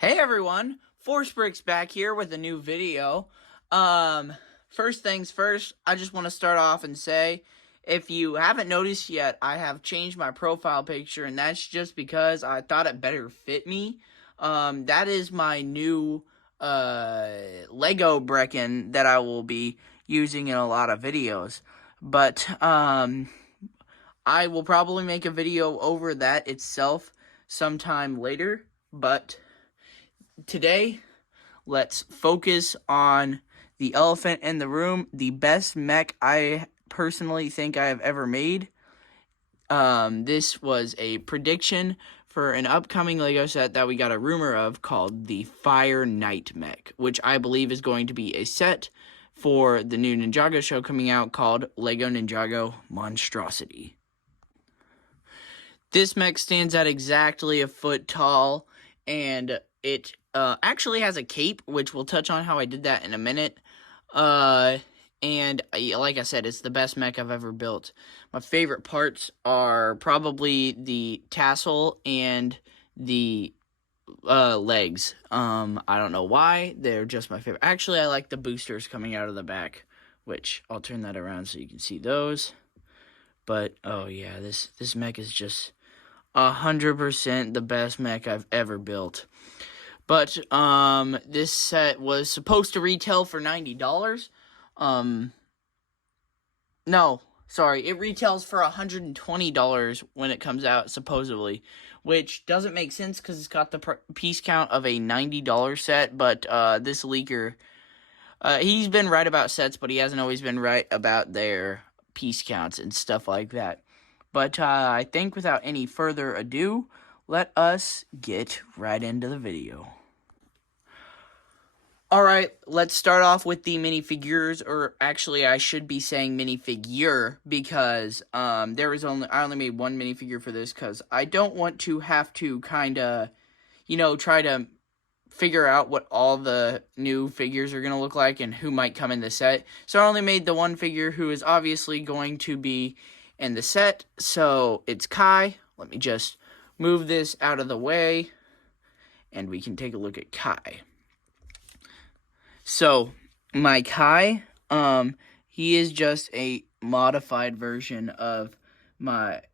Hey everyone, Force Bricks back here with a new video. First things first, I just want to start off and say, if you haven't noticed yet, I have changed my profile picture, and that's just because I thought it better fit me. That is my new Lego Brecken that I will be using in a lot of videos. But I will probably make a video over that itself sometime later, but today, let's focus on the elephant in the room, the best mech I personally think I have ever made. This was a prediction for an upcoming Lego set that we got a rumor of called the Fire Knight Mech, which I believe is going to be a set for the new Ninjago show coming out called Lego Ninjago Monstrosity. This mech stands at exactly a foot tall, and it actually has a cape, which we'll touch on how I did that in a minute. And like I said, it's the best mech I've ever built. My favorite parts are probably the tassel and the legs. I don't know why, they're just my favorite. Actually, I like the boosters coming out of the back, which I'll turn that around so you can see those. But oh yeah, this mech is just 100% the best mech I've ever built. But this set was supposed to retail for $90. No, sorry, it retails for $120 when it comes out, supposedly, which doesn't make sense because it's got the piece count of a $90 set. But this leaker, he's been right about sets, but he hasn't always been right about their piece counts and stuff like that. But I think without any further ado, let us get right into the video. Alright, let's start off with the minifigures, or actually I should be saying minifigure, because I only made one minifigure for this, because I don't want to have to kinda, try to figure out what all the new figures are going to look like and who might come in the set. So I only made the one figure who is obviously going to be in the set. So it's Kai. Let me just move this out of the way and we can take a look at Kai. So my Kai, he is just a modified version of Mech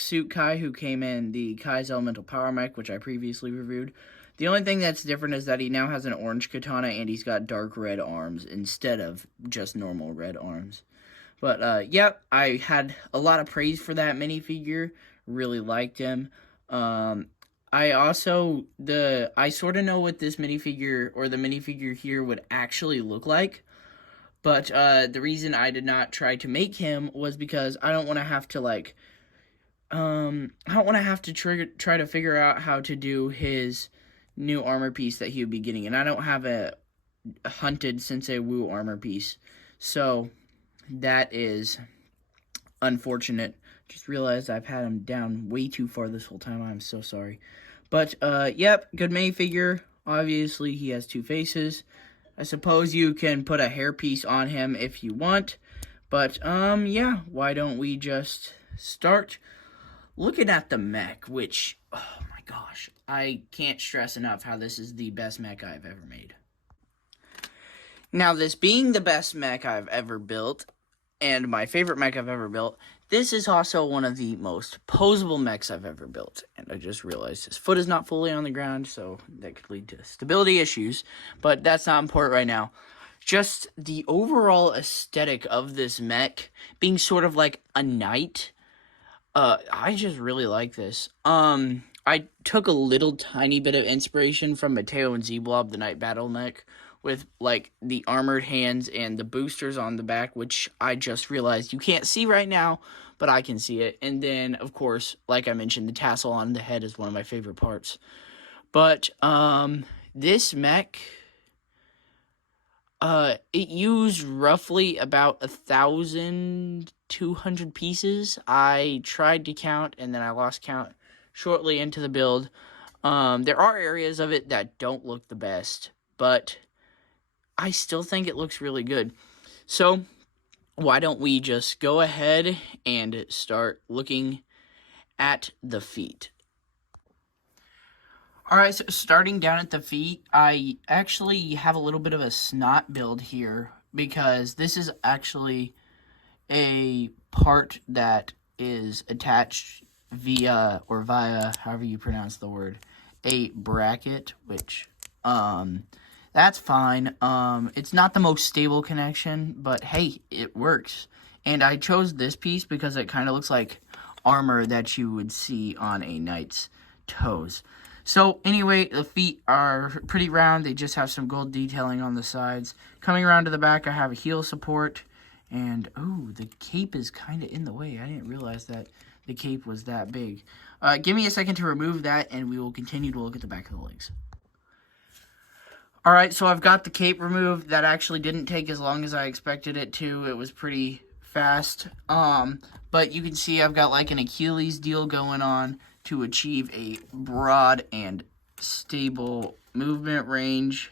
Suit Kai, who came in the Kai's Elemental Power Mech, which I previously reviewed. The only thing that's different is that he now has an orange katana and he's got dark red arms instead of just normal red arms. But, yep, I had a lot of praise for that minifigure. Really liked him. I sort of know what this minifigure, or the minifigure here, would actually look like. But, the reason I did not try to make him was because I don't want to have to, try to figure out how to do his new armor piece that he would be getting. And I don't have a hunted Sensei Wu armor piece. So that is unfortunate. Just realized I've had him down way too far this whole time. I'm so sorry. But, yep, good minifigure. Obviously, he has two faces. I suppose you can put a hairpiece on him if you want. But, yeah, why don't we just start looking at the mech, which, oh my gosh, I can't stress enough how this is the best mech I've ever made. Now, this being the best mech I've ever built, and my favorite mech I've ever built, this is also one of the most posable mechs I've ever built. And I just realized his foot is not fully on the ground, so that could lead to stability issues. But that's not important right now. Just the overall aesthetic of this mech being sort of like a knight. I just really like this. I took a little tiny bit of inspiration from Mateo and Z-Blob, the Knight Battle mech, with, like, the armored hands and the boosters on the back, which I just realized you can't see right now, but I can see it. And then, of course, like I mentioned, the tassel on the head is one of my favorite parts. But, this mech, it used roughly about 1,200 pieces. I tried to count, and then I lost count shortly into the build. There are areas of it that don't look the best, but I still think it looks really good. So, why don't we just go ahead and start looking at the feet. Alright, so starting down at the feet, I actually have a little bit of a snot build here because this is actually a part that is attached via, however you pronounce the word, a bracket, which, that's fine. It's not the most stable connection, but hey, it works. And I chose this piece because it kind of looks like armor that you would see on a knight's toes. So anyway, the feet are pretty round. They just have some gold detailing on the sides. Coming around to the back, I have a heel support. And, ooh, the cape is kind of in the way. I didn't realize that the cape was that big. Give me a second to remove that, and we will continue to look at the back of the legs. Alright, so I've got the cape removed. That actually didn't take as long as I expected it to. It was pretty fast. But you can see I've got like an Achilles deal going on to achieve a broad and stable movement range.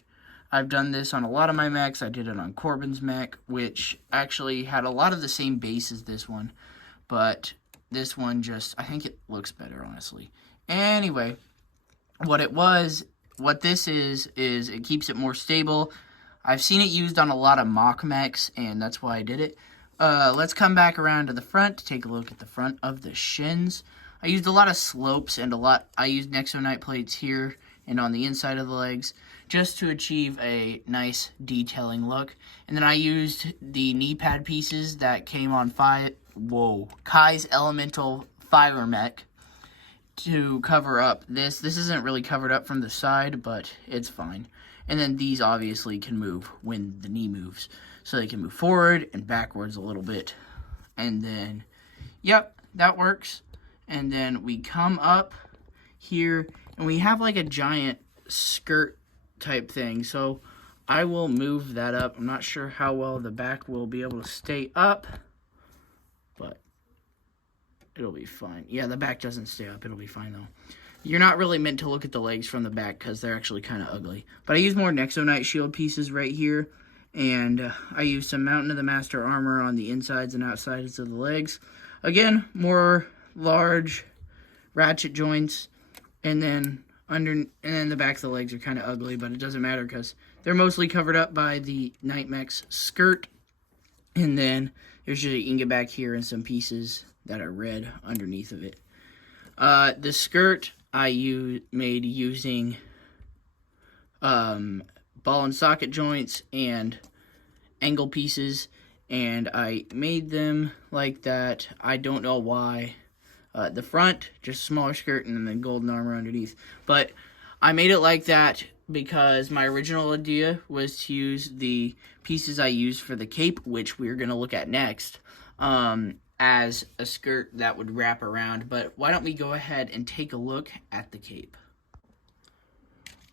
I've done this on a lot of my mechs. I did it on Corbin's mech, which actually had a lot of the same base as this one. But this one just, I think it looks better, honestly. Anyway, what this is it keeps it more stable. I've seen it used on a lot of MOC mechs, and that's why I did it. Let's come back around to the front to take a look at the front of the shins. I used a lot of slopes and I used Nexonite plates here and on the inside of the legs just to achieve a nice detailing look. And then I used the knee pad pieces that came on Kai's Elemental Fire Mech to cover up this. This isn't really covered up from the side, but it's fine. And then these obviously can move when the knee moves. So they can move forward and backwards a little bit. And then, yep, that works. And then we come up here, and we have like a giant skirt type thing. So I will move that up. I'm not sure how well the back will be able to stay up, but it'll be fine. Yeah, the back doesn't stay up. It'll be fine, though. You're not really meant to look at the legs from the back because they're actually kind of ugly. But I use more Nexonite shield pieces right here. And I use some Mountain of the Master armor on the insides and outsides of the legs. Again, more large ratchet joints, and then the back of the legs are kind of ugly, but it doesn't matter because they're mostly covered up by the Night Mech's skirt. And then there's just, you can get back here and some pieces that are red underneath of it. The skirt I made using ball and socket joints and angle pieces, and I made them like that. I don't know why. The front, just smaller skirt, and then the golden armor underneath. But I made it like that because my original idea was to use the pieces I used for the cape, which we're going to look at next, as a skirt that would wrap around. But why don't we go ahead and take a look at the cape.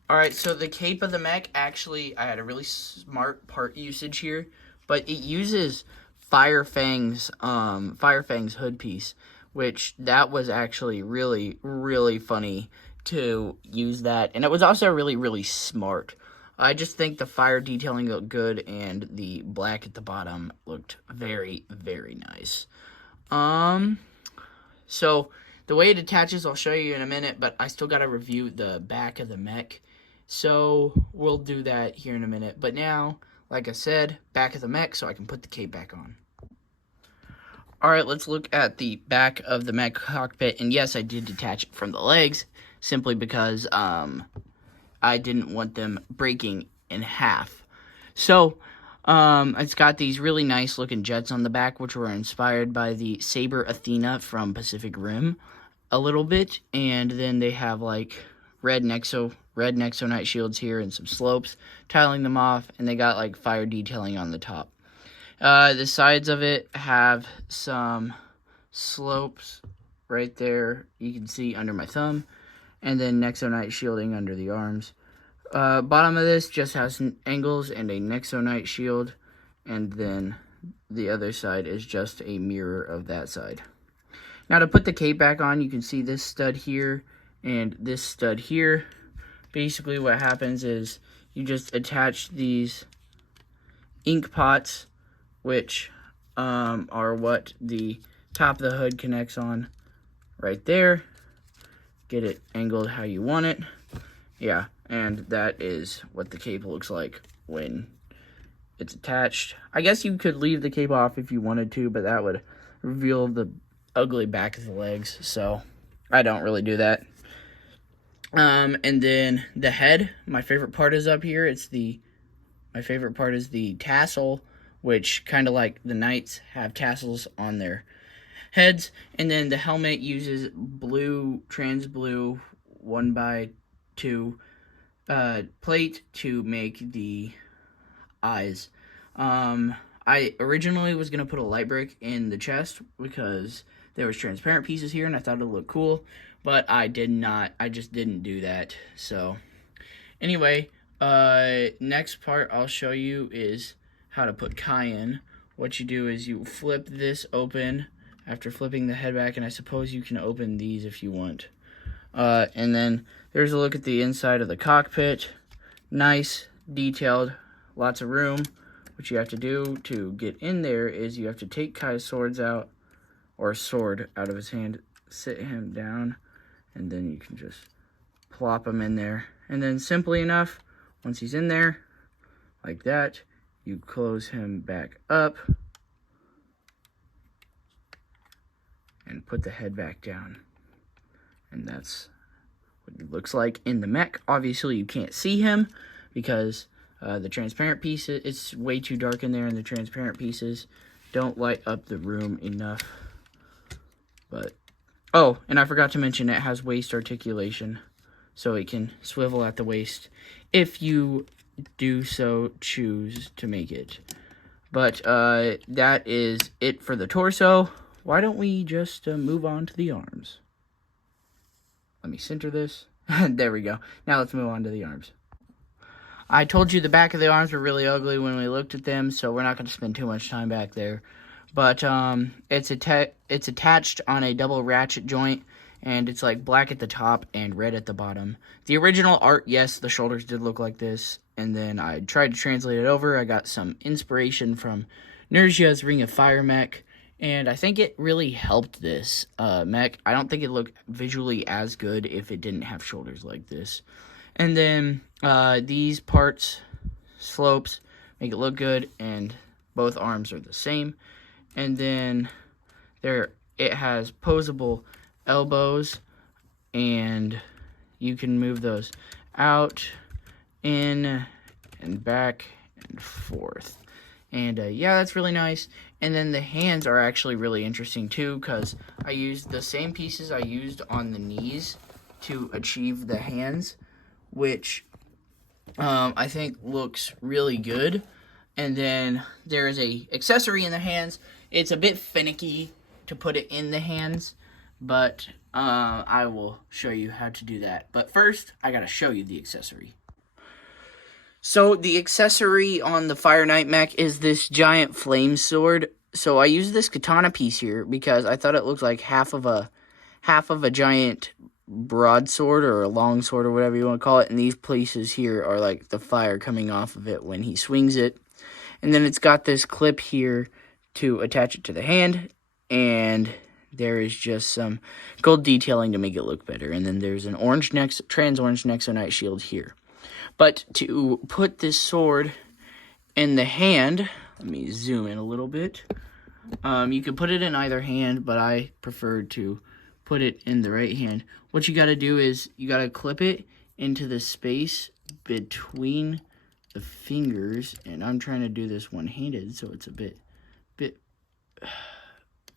Alright, so the cape of the mech, actually, I had a really smart part usage here, but it uses Fire Fang's hood piece, which that was actually really, really funny to use that, and it was also really, really smart. I just think the fire detailing looked good, and the black at the bottom looked very, very nice. So the way it attaches, I'll show you in a minute, but I still got to review the back of the mech. So we'll do that here in a minute. But now, like I said, back of the mech so I can put the cape back on. Alright, let's look at the back of the mech cockpit. And yes, I did detach it from the legs simply because I didn't want them breaking in half. So it's got these really nice looking jets on the back, which were inspired by the Saber Athena from Pacific Rim a little bit. And then they have like red Nexonite shields here and some slopes, tiling them off, and they got like fire detailing on the top. The sides of it have some slopes right there, you can see under my thumb, and then Nexonite shielding under the arms. Bottom of this just has angles and a Nexonite shield, and then the other side is just a mirror of that side. Now to put the cape back on, you can see this stud here and this stud here. Basically what happens is you just attach these ink pots, which are what the top of the hood connects on right there. Get it angled how you want it. Yeah, and that is what the cape looks like when it's attached. I guess you could leave the cape off if you wanted to, but that would reveal the ugly back of the legs, so I don't really do that. And then the head, my favorite part is up here. My favorite part is the tassel, which kind of like the knights have tassels on their heads. And then the helmet uses blue, trans blue 1x2 plate to make the eyes. I originally was going to put a light brick in the chest because there was transparent pieces here and I thought it would look cool, but I did not. I just didn't do that. So anyway, next part I'll show you is how to put Cayenne. What you do is you flip this open after flipping the head back, and I suppose you can open these if you want. And then there's a look at the inside of the cockpit. Nice, detailed, lots of room. What you have to do to get in there is you have to take Kai's sword out of his hand, sit him down, and then you can just plop him in there. And then simply enough, once he's in there, like that, you close him back up and put the head back down. And that's what it looks like in the mech. Obviously, you can't see him because the transparent pieces, it's way too dark in there, and the transparent pieces don't light up the room enough. But, oh, and I forgot to mention it has waist articulation, so it can swivel at the waist if you do so choose to make it. But that is it for the torso. Why don't we just move on to the arms? Let me center this. There we go. Now let's move on to the arms. I told you the back of the arms were really ugly when we looked at them, so we're not going to spend too much time back there. But it's attached on a double ratchet joint, and it's like black at the top and red at the bottom. The original art, yes, the shoulders did look like this, and then I tried to translate it over. I got some inspiration from Ninjago's Ring of Fire mech, and I think it really helped this mech. I don't think it looked visually as good if it didn't have shoulders like this. And then these parts, slopes, make it look good, and both arms are the same. And then it has posable elbows, and you can move those out, in, and back, and forth. And yeah, that's really nice. And then the hands are actually really interesting too, because I used the same pieces I used on the knees to achieve the hands, which I think looks really good. And then there's a accessory in the hands. It's a bit finicky to put it in the hands, but I will show you how to do that. But first, I gotta show you the accessory. So the accessory on the Fire Knight mech is this giant flame sword. So I use this katana piece here because I thought it looked like half of a giant broadsword or a long sword or whatever you want to call it. And these pieces here are like the fire coming off of it when he swings it. And then it's got this clip here to attach it to the hand, and there is just some gold detailing to make it look better. And then there's an trans orange Nexonite shield here. But to put this sword in the hand, let me zoom in a little bit. You can put it in either hand, but I prefer to put it in the right hand. What you got to do is you got to clip it into the space between the fingers, and I'm trying to do this one-handed, so it's a bit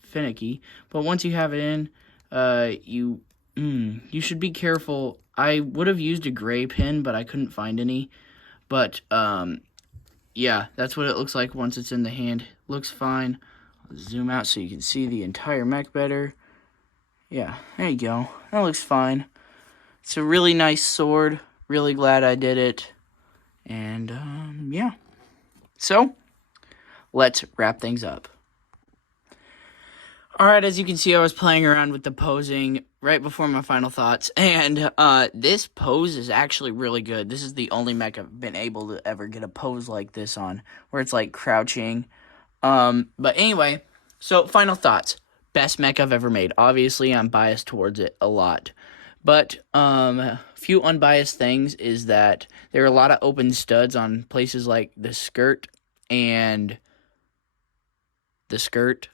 finicky. But once you have it in, you should be careful. I would have used a gray pin, but I couldn't find any. But yeah, that's what it looks like once it's in the hand. Looks fine. I'll zoom out so you can see the entire mech better. Yeah, there you go. That looks fine. It's a really nice sword. Really glad I did it. And yeah. So, let's wrap things up. Alright, as you can see, I was playing around with the posing right before my final thoughts, and this pose is actually really good. This is the only mech I've been able to ever get a pose like this on, where it's like crouching. But anyway, so final thoughts. Best mech I've ever made. Obviously, I'm biased towards it a lot. But a few unbiased things is that there are a lot of open studs on places like the skirt and the skirt.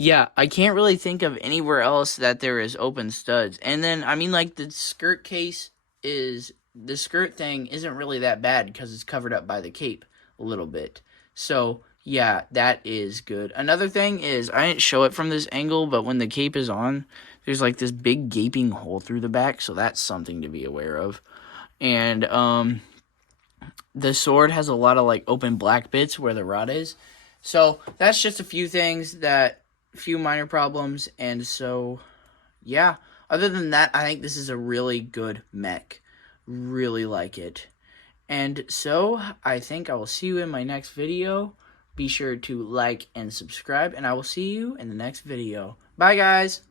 Yeah, I can't really think of anywhere else that there is open studs. And then, I mean, like, the skirt thing isn't really that bad because it's covered up by the cape a little bit. So, yeah, that is good. Another thing is, I didn't show it from this angle, but when the cape is on, there's like this big gaping hole through the back, so that's something to be aware of. And, the sword has a lot of, like, open black bits where the rod is. So, that's just a few minor problems, and so, yeah. Other than that, I think this is a really good mech. Really like it. And so, I think I will see you in my next video. Be sure to like and subscribe, and I will see you in the next video. Bye, guys!